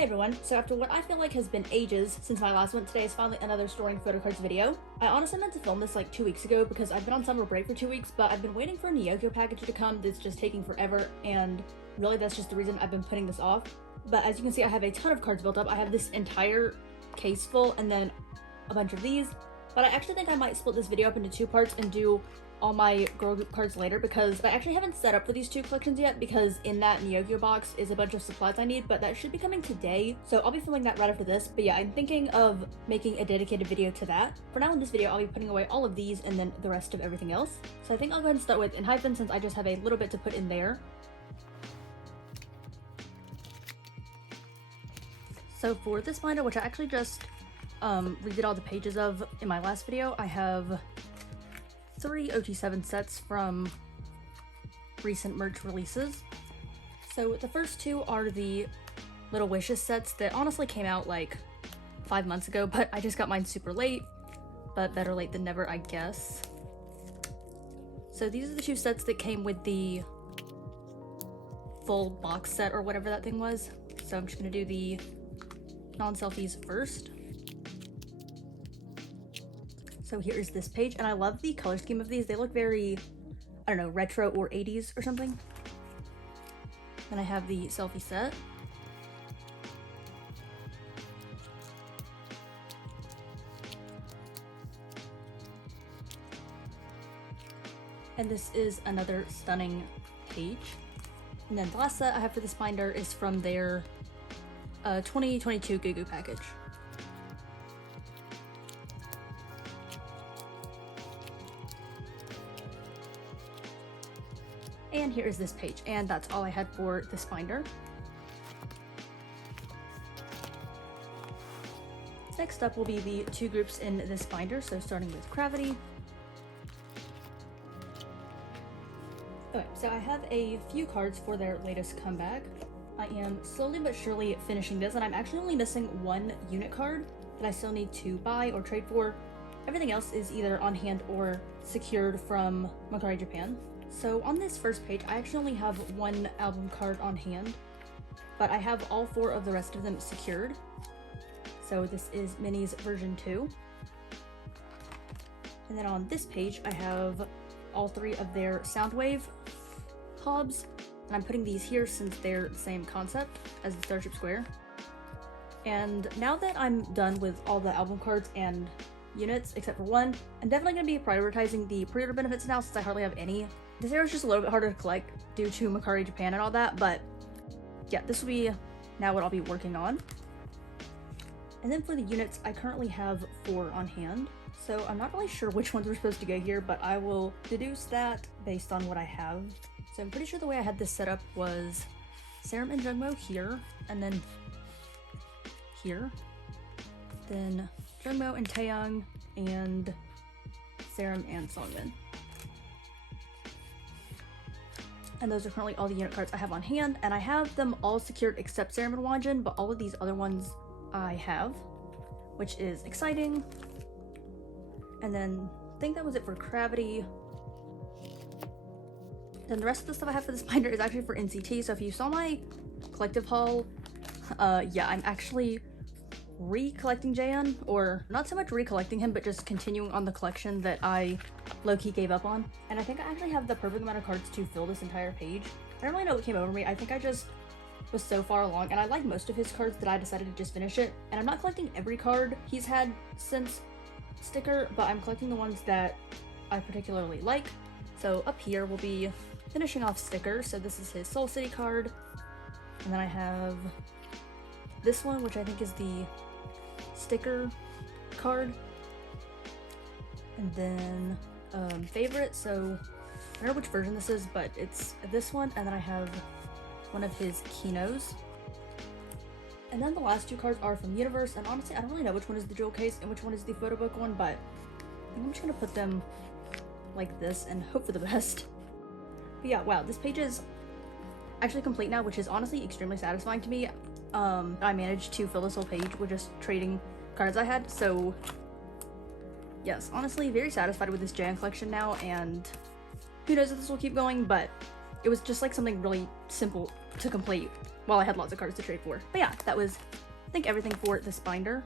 Hey everyone, so after what I feel like has been ages since my last one, today is finally another storing photocards video. I honestly meant to film this like 2 weeks ago because I've been on summer break for 2 weeks, but I've been waiting for a enhypen package to come that's just taking forever, and really that's just the reason I've been putting this off. But as you can see, I have a ton of cards built up. I have this entire case full and then a bunch of these, but I actually think I might split this video up into 2 parts and do all my girl group cards later, because I actually haven't set up for these 2 collections yet, because in that enhypen box is a bunch of supplies I need, but that should be coming today, so I'll be filming that right after this. But yeah, I'm thinking of making a dedicated video to that. For now in this video, I'll be putting away all of these and then the rest of everything else. So I think I'll go ahead and start with enhypen, since I just have a little bit to put in there. So for this binder, which I actually just redid all the pages of in my last video, I have 3 OT7 sets from recent merch releases. So the first 2 are the Little Wishes sets that honestly came out like 5 months ago, but I just got mine super late, but better late than never, I guess. So these are the 2 sets that came with the full box set or whatever that thing was. So I'm just gonna do the non-selfies first. So here is this page, and I love the color scheme of these. They look very, I don't know, retro or 80s or something. Then I have the selfie set. And this is another stunning page. And then the last set I have for this binder is from their 2022 sooOOOoo package. And here is this page, and that's all I had for this binder. Next up will be the 2 groups in this binder, so starting with Cravity. Okay, so I have a few cards for their latest comeback. I am slowly but surely finishing this, and I'm actually only missing 1 unit card that I still need to buy or trade for. Everything else is either on hand or secured from Mercari Japan. So on this first page, I actually only have 1 album card on hand, but I have all 4 of the rest of them secured. So this is Minnie's version 2. And then on this page, I have all 3 of their Soundwave hobs, and I'm putting these here since they're the same concept as the Starship Square. And now that I'm done with all the album cards and units, except for 1, I'm definitely going to be prioritizing the pre-order benefits now, since I hardly have any. This area is just a little bit harder to collect due to Mercari Japan and all that, but yeah, this will be now what I'll be working on. And then for the units, I currently have 4 on hand, so I'm not really sure which ones were supposed to go here, but I will deduce that based on what I have. So I'm pretty sure the way I had this set up was Serum and Jungmo here, and then here, then Jungmo and Taeyang, and Serum and Songmin. And those are currently all the unit cards I have on hand, and I have them all secured except Serum and Wanjin, but all of these other ones I have, which is exciting. And then I think that was it for Cravity. Then the rest of the stuff I have for this binder is actually for NCT, so if you saw my collective haul, yeah, I'm actually recollecting Jaehyun, or not so much recollecting him, but just continuing on the collection that I low-key gave up on. And I think I actually have the perfect amount of cards to fill this entire page. I don't really know what came over me. I think I just was so far along, and I like most of his cards that I decided to just finish it. And I'm not collecting every card he's had since Sticker, but I'm collecting the ones that I particularly like. So up here we'll be finishing off Sticker. So this is his Seoul City card. And then I have this one, which I think is the Sticker card. And then favorite, so I don't know which version this is, but it's this one. And then I have one of his Kinos. And then the last 2 cards are from Universe, and honestly I don't really know which one is the jewel case and which one is the photo book one, but I think I'm just gonna put them like this and hope for the best. But yeah, wow, this page is actually complete now, which is honestly extremely satisfying to me. I managed to fill this whole page with just trading cards I had, so yes, honestly very satisfied with this Jaehyun collection now, and who knows if this will keep going, but it was just like something really simple to complete while I had lots of cards to trade for. But yeah, that was, I think, everything for this binder.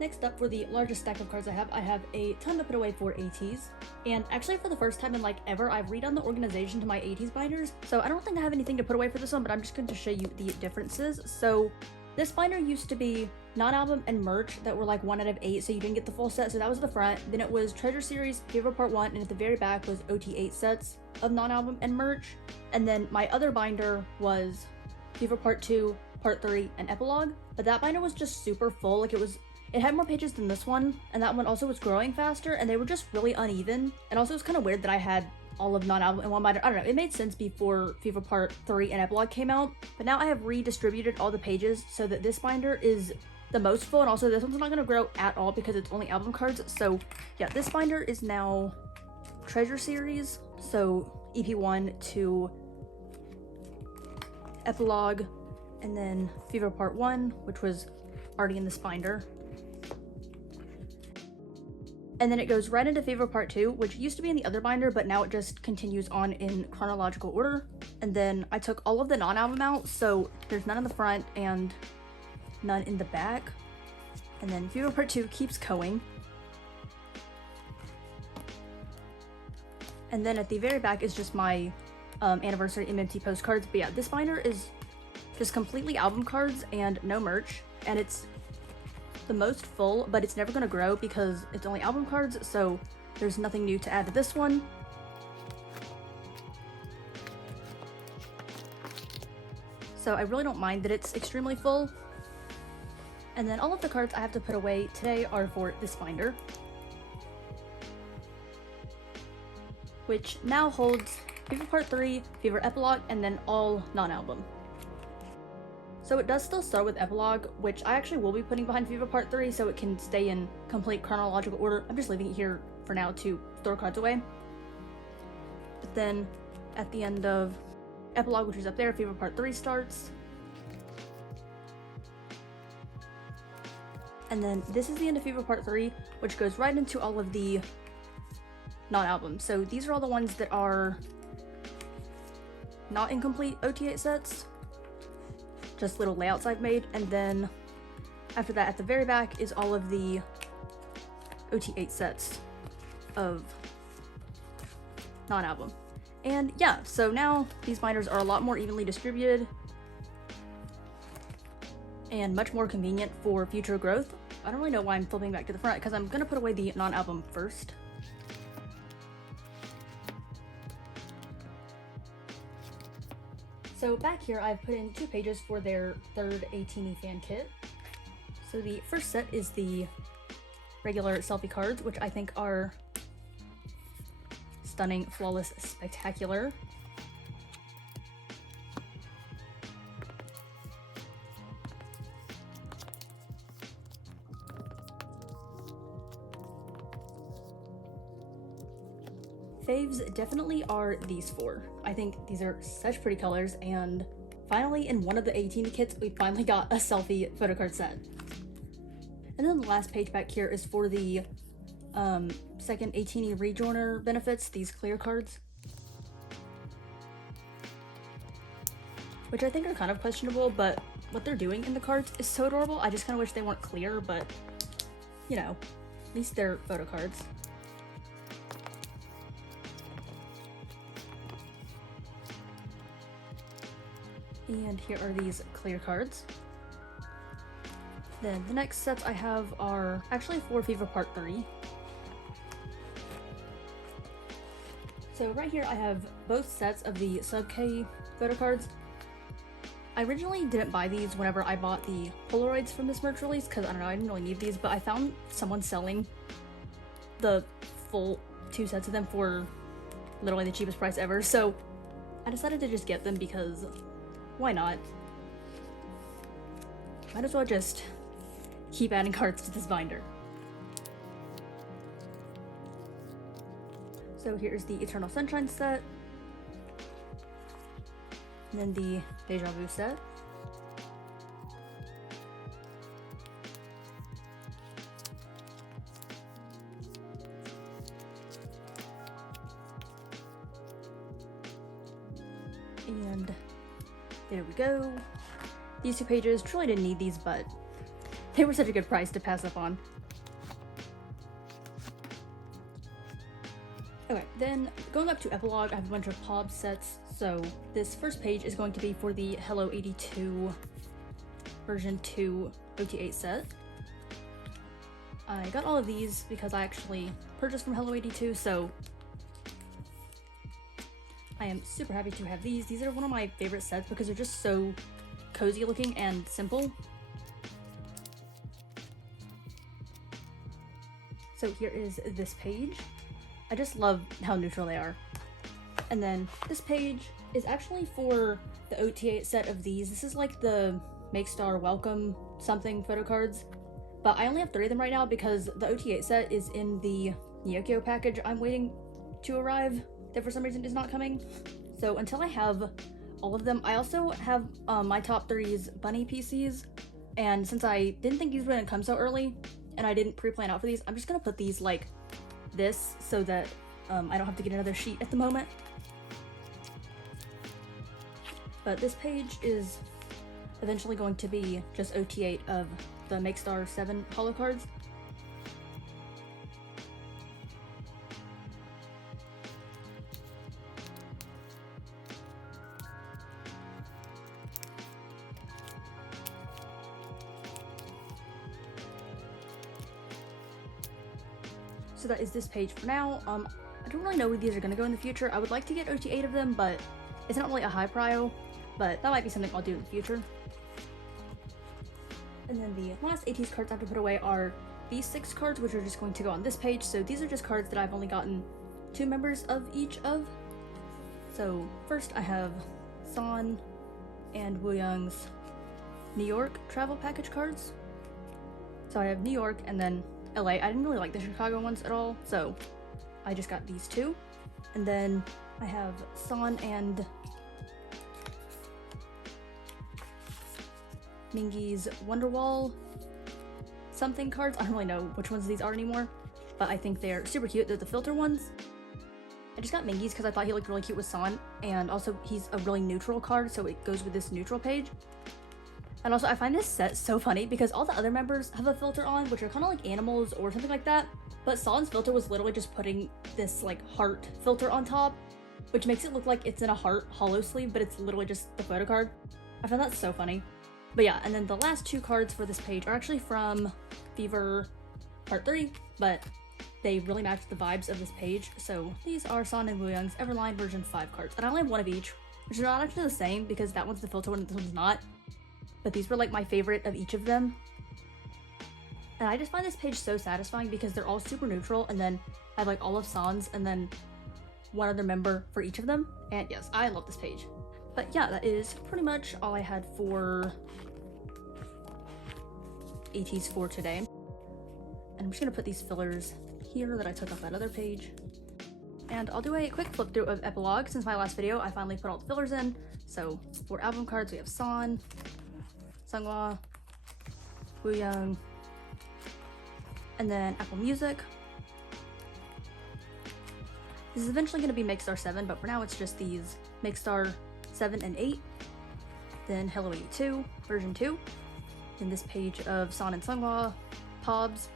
Next up, for the largest stack of cards I have a ton to put away for ateez. And actually, for the first time in like ever, I've redone the organization to my ateez binders. So I don't think I have anything to put away for this one, but I'm just going to show you the differences. So this binder used to be non-album and merch that were like 1 out of 8, so you didn't get the full set, so that was the front. Then it was Treasure Series, Fever Part 1, and at the very back was OT8 sets of non-album and merch. And then my other binder was Fever Part 2, Part 3, and Epilogue. But that binder was just super full. Like it had more pages than this one, and that one also was growing faster, and they were just really uneven. And also it's kind of weird that I had all of non-album in one binder. I don't know, it made sense before Fever Part 3 and Epilogue came out, but now I have redistributed all the pages so that this binder is the most full, and also this one's not going to grow at all because it's only album cards. So yeah, this binder is now Treasure Series, so EP1 to Epilogue, and then Fever Part 1, which was already in this binder. And then it goes right into Fever Part 2, which used to be in the other binder, but now it just continues on in chronological order. And then I took all of the non-album out, so there's none in the front and none in the back. And then Fever Part 2 keeps going. And then at the very back is just my anniversary MMT postcards. But yeah, this binder is just completely album cards and no merch. And it's the most full, but it's never going to grow because it's only album cards, so there's nothing new to add to this one. So I really don't mind that it's extremely full. And then all of the cards I have to put away today are for this binder, which now holds Fever Part 3, Fever Epilogue, and then all non-album. So it does still start with Epilogue, which I actually will be putting behind Fever Part 3 so it can stay in complete chronological order. I'm just leaving it here for now to throw cards away. But then at the end of Epilogue, which is up there, Fever Part 3 starts. And then this is the end of Fever Part 3, which goes right into all of the non-albums. So these are all the ones that are not incomplete OT8 sets. Just little layouts I've made, and then after that at the very back is all of the OT8 sets of non-album. And yeah, so now these binders are a lot more evenly distributed and much more convenient for future growth. I don't really know why I'm flipping back to the front because I'm gonna put away the non-album first. So back here, I've put in 2 pages for their third ateez fan kit. So the first set is the regular selfie cards, which I think are stunning, flawless, spectacular. Faves definitely are these 4. I think these are such pretty colors, and finally in one of the ateez kits we finally got a selfie photo card set. And then the last page back here is for the second ateez rejoiner benefits, these clear cards, which I think are kind of questionable, but what they're doing in the cards is so adorable. I just kind of wish they weren't clear, but you know, at least they're photo cards. And here are these clear cards. Then the next sets I have are actually for Fever Part 3. So right here I have both sets of the Sub K photo cards. I originally didn't buy these whenever I bought the Polaroids from this merch release because I don't know, I didn't really need these, but I found someone selling the full 2 sets of them for literally the cheapest price ever, so I decided to just get them because why not? Might as well just keep adding cards to this binder. So here's the Eternal Sunshine set, and then the Deja Vu set, And there we go. These 2 pages, truly didn't need these, but they were such a good price to pass up on. Okay, then going up to epilogue, I have a bunch of POB sets. So this first page is going to be for the Hello 82 version 2 OT8 set. I got all of these because I actually purchased from Hello 82, so I am super happy to have these. These are one of my favorite sets because they're just so cozy looking and simple. So here is this page. I just love how neutral they are. And then this page is actually for the OT8 set of these. This is like the Make Star Welcome something photo cards, but I only have 3 of them right now because the OT8 set is in the Nyokyo package I'm waiting to arrive that for some reason is not coming. So until I have all of them, I also have my top 3's bunny PCs, and since I didn't think these were gonna come so early and I didn't pre-plan out for these, I'm just gonna put these like this so that I don't have to get another sheet at the moment. But this page is eventually going to be just OT8 of the Make Star 7 holo cards. So that is this page for now. I don't really know where these are going to go in the future. I would like to get OT8 of them, but it's not really a high prio, but that might be something I'll do in the future. And then the last ateez cards I have to put away are these 6 cards, which are just going to go on this page. So these are just cards that I've only gotten 2 members of each of. So first I have San and Wooyoung's New York travel package cards. So I have New York and then LA. I didn't really like the Chicago ones at all, so I just got these 2. And then I have San and Mingi's Wonderwall something cards. I don't really know which ones these are anymore, but I think they're super cute. They're the filter ones. I just got Mingi's because I thought he looked really cute with San, and also he's a really neutral card, so it goes with this neutral page. And also I find this set so funny because all the other members have a filter on, which are kind of like animals or something like that, but San's filter was literally just putting this like heart filter on top, which makes it look like it's in a heart holo sleeve, but it's literally just the photo card. I found that so funny. But yeah, and then the last 2 cards for this page are actually from Fever Part 3, but they really match the vibes of this page. So these are San and Wooyoung's Everline version 5 cards, and I only have 1 of each, which are not actually the same because that one's the filter one and this one's not. But these were like my favorite of each of them. And I just find this page so satisfying because they're all super neutral, and then I have like all of San's and then 1 other member for each of them. And yes, I love this page. But yeah, that is pretty much all I had for ateez for today. And I'm just gonna put these fillers here that I took off that other page. And I'll do a quick flip through of epilogue. Since my last video, I finally put all the fillers in. So for album cards, we have San, Seonghwa, Wooyoung, and then Apple Music. This is eventually going to be Make Star 7, but for now it's just these Make Star 7 and 8. Then Hello 82, version 2. Then this page of San and Seonghwa, POBs.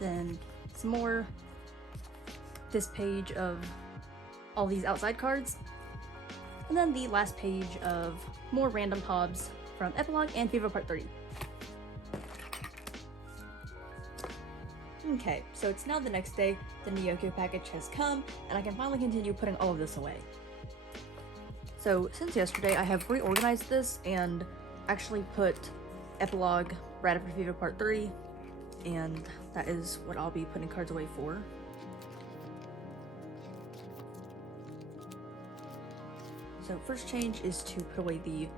Then some more. This page of all these outside cards. And then the last page of more random POBs from Epilogue and Fever Part 3. Okay, so it's now the next day, the Nyokyo package has come, and I can finally continue putting all of this away. So since yesterday, I have reorganized this and actually put Epilogue right after Fever Part 3, and that is what I'll be putting cards away for. So first change is to put away the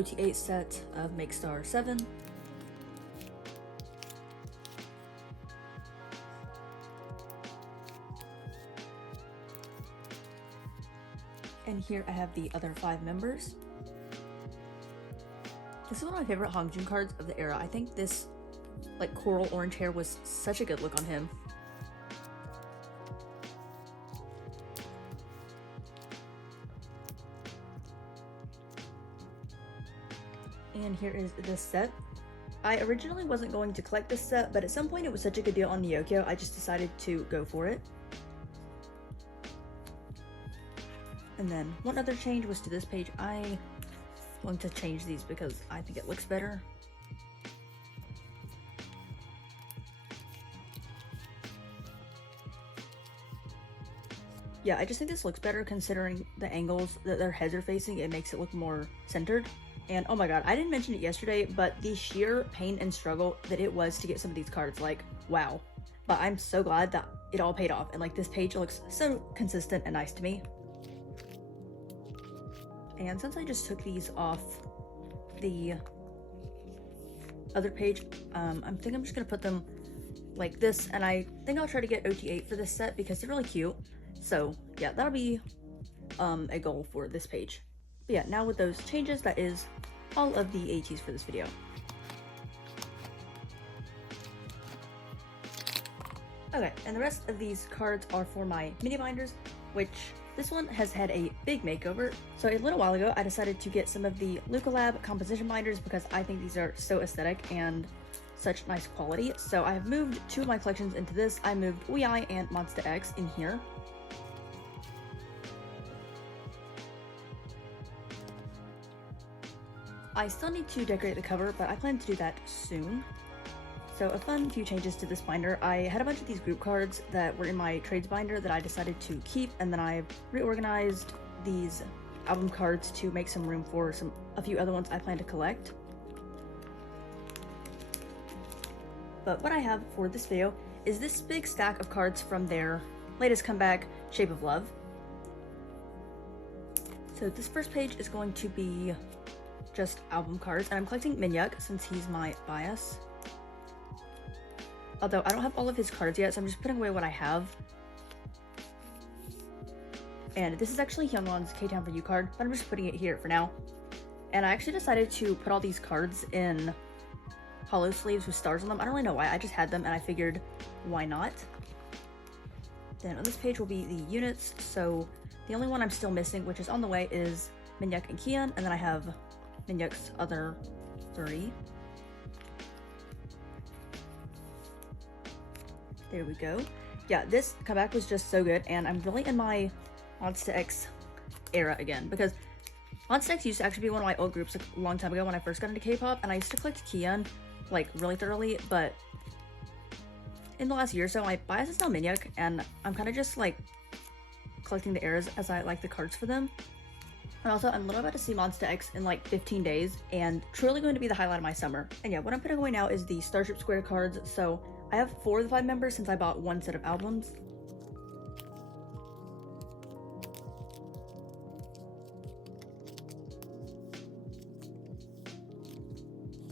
OT8 set of Make Star 7. And here I have the other 5 members. This is one of my favorite Hongjun cards of the era. I think this like coral orange hair was such a good look on him. And here is this set. I originally wasn't going to collect this set, but at some point it was such a good deal on Nyokyo, I just decided to go for it. And then one other change was to this page. I want to change these because I think it looks better. Yeah, I just think this looks better considering the angles that their heads are facing. It makes it look more centered. And oh my god, I didn't mention it yesterday, but the sheer pain and struggle that it was to get some of these cards, like, wow. But I'm so glad that it all paid off, and like this page looks so consistent and nice to me. And since I just took these off the other page, I think I'm just gonna put them like this, and I think I'll try to get OT8 for this set because they're really cute. So yeah, that'll be a goal for this page. But yeah, now with those changes, that is all of the ateez for this video. Okay, and the rest of these cards are for my mini binders, which this one has had a big makeover. So a little while ago, I decided to get some of the lollll composition binders because I think these are so aesthetic and such nice quality. So I have moved two of my collections into this. I moved woken and monsta X in here. I still need to decorate the cover, but I plan to do that soon. So a fun few changes to this binder. I had a bunch of these group cards that were in my trades binder that I decided to keep, and then I reorganized these album cards to make some room for a few other ones I plan to collect. But what I have for this video is this big stack of cards from their latest comeback, Shape of Love. So this first page is going to be just album cards, and I'm collecting Minhyuk since he's my bias. Although I don't have all of his cards yet, so I'm just putting away what I have. And this is actually Hyungwon's K-Town for You card, but I'm just putting it here for now. And I actually decided to put all these cards in hollow sleeves with stars on them. I don't really know why, I just had them and I figured why not. Then on this page will be the units, so the only one I'm still missing, which is on the way, is Minhyuk and Kian, and then I have Minhyuk's other three. There we go. Yeah, this comeback was just so good, and I'm really in my monsta X era again, because monsta X used to actually be one of my old groups a long time ago when I first got into K-pop, and I used to collect Kian like really thoroughly, but in the last year or so, my bias is now Minhyuk, and I'm kind of just like collecting the eras as I like the cards for them. And also, I'm literally about to see monsta X in like 15 days, and truly going to be the highlight of my summer. And yeah, what I'm putting away now is the Starship Square cards. So I have 4 of the 5 members since I bought one set of albums.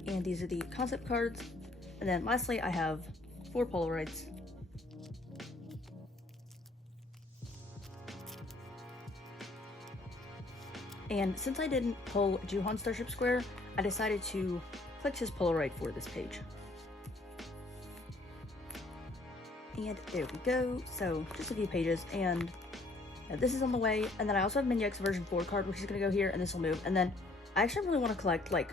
And these are the concept cards. And then lastly, I have 4 Polaroids. And since I didn't pull Juhon Starship Square, I decided to collect his Polaroid for this page. And there we go. So just a few pages, and yeah, this is on the way. And then I also have Minhyuk's version 4 card, which is going to go here, and this will move. And then I actually really want to collect like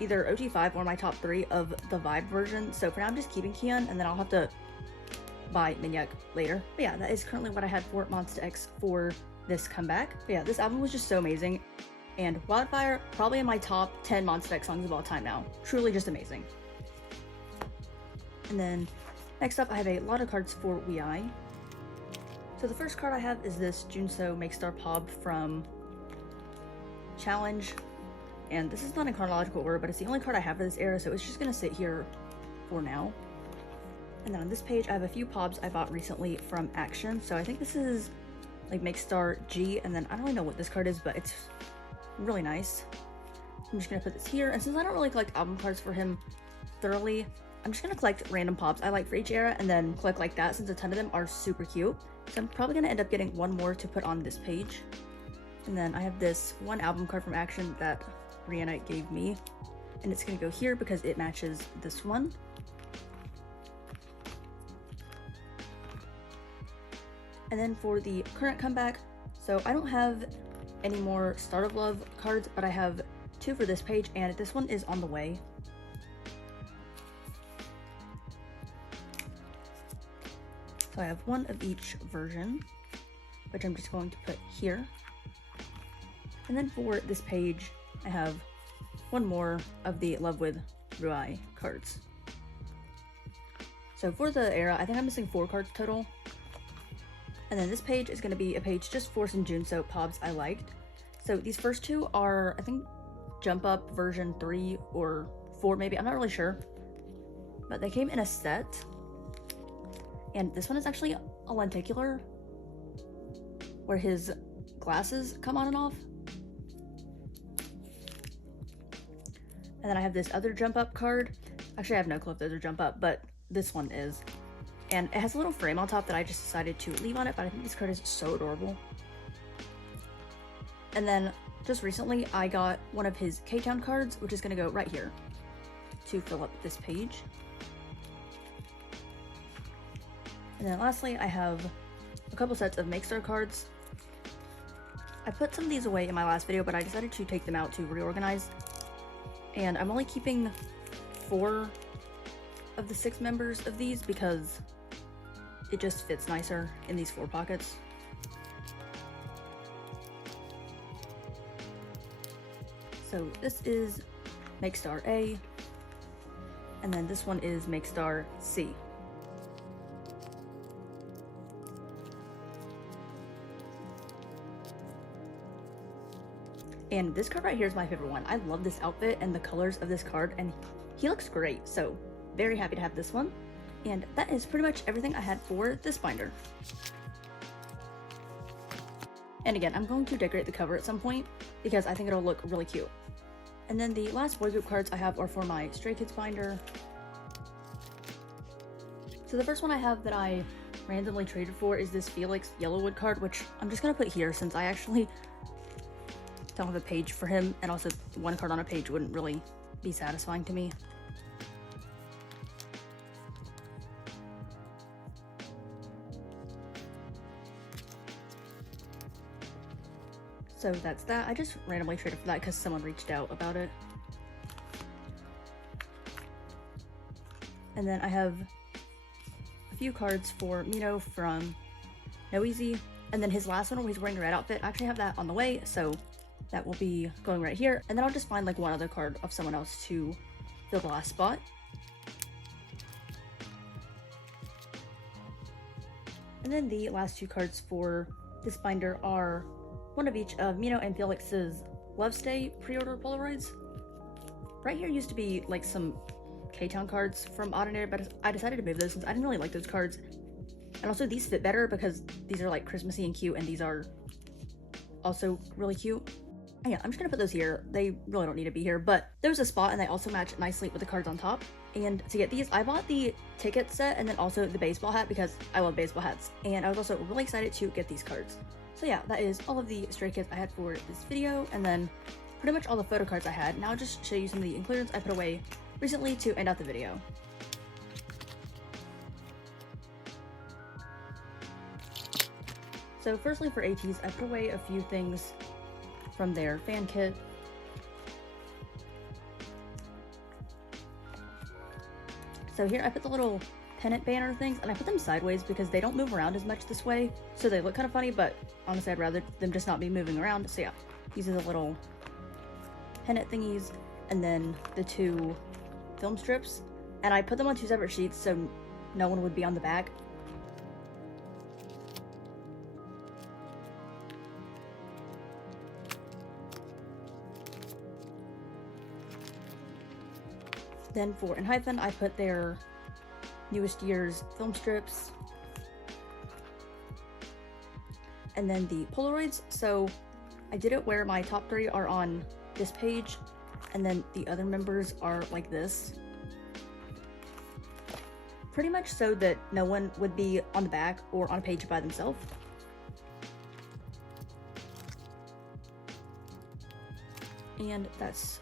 either OT5 or my top 3 of the Vibe version. So for now, I'm just keeping Kian, and then I'll have to buy Minhyuk later. But yeah, that is currently what I had for monsta X for this comeback. But yeah, this album was just so amazing, and Wildfire probably in my top 10 monsta X songs of all time now. Truly just amazing. And then next up, I have a lot of cards for woken. So the first card I have is this Junso Make Star Pob from Challenge, and this is not in chronological order, but it's the only card I have for this era, so it's just gonna sit here for now. And then on this page, I have a few Pobs I bought recently from Action. So I think this is like Make Star G, and then I don't really know what this card is, but it's really nice. I'm just gonna put this here, and since I don't really collect album cards for him thoroughly, I'm just gonna collect random Pobs I like for each era and then collect like that, since a ton of them are super cute. So I'm probably gonna end up getting one more to put on this page. And then I have this one album card from Action that Rihanna gave me, and it's gonna go here because it matches this one. And then for the current comeback, so I don't have any more Start of Love cards, but I have 2 for this page, and this one is on the way. So I have 1 of each version, which I'm just going to put here. And then for this page, I have 1 more of the Love with Rui cards. So for the era, I think I'm missing 4 cards total. And then this page is going to be a page just for some Junso pobs I liked. So these first 2 are, I think, Jump Up version 3 or 4 maybe, I'm not really sure. But they came in a set. And this one is actually a lenticular, where his glasses come on and off. And then I have this other Jump Up card. Actually, I have no clue if those are Jump Up, but this one is. And it has a little frame on top that I just decided to leave on it, but I think this card is so adorable. And then just recently, I got one of his K-Town cards, which is going to go right here to fill up this page. And then lastly, I have a couple sets of Make Star cards. I put some of these away in my last video, but I decided to take them out to reorganize. And I'm only keeping 4 of the 6 members of these because it just fits nicer in these 4 pockets. So this is Make Star A, and then this one is Make Star C. And this card right here is my favorite one. I love this outfit and the colors of this card, and he looks great, so very happy to have this one. And that is pretty much everything I had for this binder. And again, I'm going to decorate the cover at some point because I think it'll look really cute. And then the last boy group cards I have are for my Stray Kids binder. So the first one I have that I randomly traded for is this Felix Yellowwood card, which I'm just going to put here since I actually don't have a page for him, and also 1 card on a page wouldn't really be satisfying to me. So that's that. I just randomly traded for that because someone reached out about it. And then I have a few cards for Mino from No Easy, and then his last one where he's wearing a red outfit. I actually have that on the way, so that will be going right here. And then I'll just find like 1 other card of someone else to fill the last spot. And then the last 2 cards for this binder are 1 of each of Mino and Felix's Love Stay pre-order Polaroids. Right here used to be like some K-Town cards from Ordinary, but I decided to move those since I didn't really like those cards. And also these fit better because these are like Christmassy and cute, and these are also really cute. And yeah, I'm just gonna put those here. They really don't need to be here, but there's a spot and they also match nicely with the cards on top. And to get these, I bought the ticket set and then also the baseball hat because I love baseball hats. And I was also really excited to get these cards. So yeah, that is all of the Stray Kids I had for this video, and then pretty much all the photo cards I had. Now I'll just show you some of the inclusions I put away recently to end out the video. So firstly for ateez, I put away a few things from their fan kit. So here I put the little pennant banner things, and I put them sideways because they don't move around as much this way, so they look kind of funny, but honestly I'd rather them just not be moving around. So yeah, these are the little pennant thingies, and then the 2 film strips, and I put them on 2 separate sheets so no one would be on the back. Then for enhypen, I put their newest year's film strips. And then the Polaroids. So I did it where my top 3 are on this page, and then the other members are like this. Pretty much so that no one would be on the back or on a page by themselves. And that's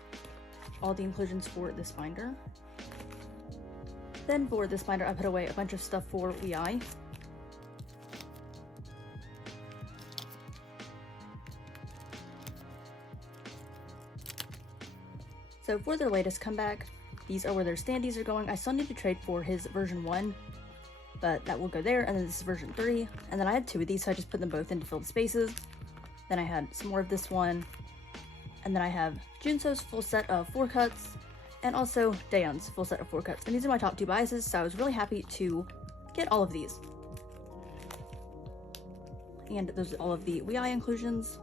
all the inclusions for this binder. Then for this binder, I put away a bunch of stuff for WeI. So for their latest comeback, these are where their standees are going. I still need to trade for his version 1, but that will go there, and then this is version 3. And then I had 2 of these, so I just put them both in to fill the spaces. Then I had some more of this one. And then I have Junso's full set of 4 cuts, and also Daeyeon's full set of 4 cuts. And these are my top 2 biases, so I was really happy to get all of these. And those are all of the WeI inclusions.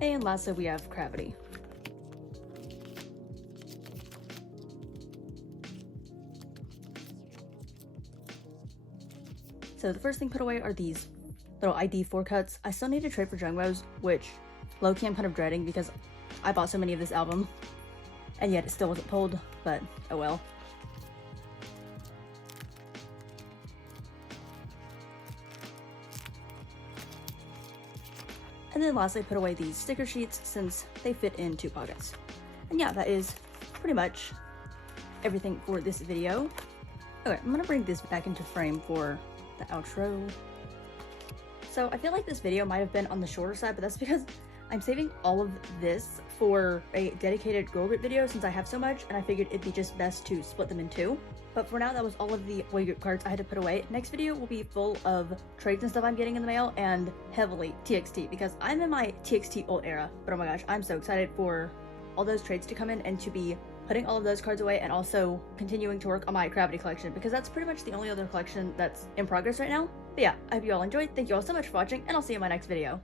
And lastly, we have Cravity. So the first thing put away are these little ID 4 cuts. I still need to trade for Jungwo's, which low-key I'm kind of dreading because I bought so many of this album, and yet it still wasn't pulled, but oh well. And then lastly, put away these sticker sheets since they fit in 2 pockets. And yeah, that is pretty much everything for this video. Okay, I'm gonna bring this back into frame for the outro. So I feel like this video might have been on the shorter side, but that's because I'm saving all of this for a dedicated Girl Group video since I have so much, and I figured it'd be just best to split them in 2. But for now, that was all of the Boy Group cards I had to put away. Next video will be full of trades and stuff I'm getting in the mail, and heavily TXT, because I'm in my TXT old era. But oh my gosh, I'm so excited for all those trades to come in and to be putting all of those cards away, and also continuing to work on my Cravity collection, because that's pretty much the only other collection that's in progress right now. But yeah, I hope you all enjoyed. Thank you all so much for watching, and I'll see you in my next video.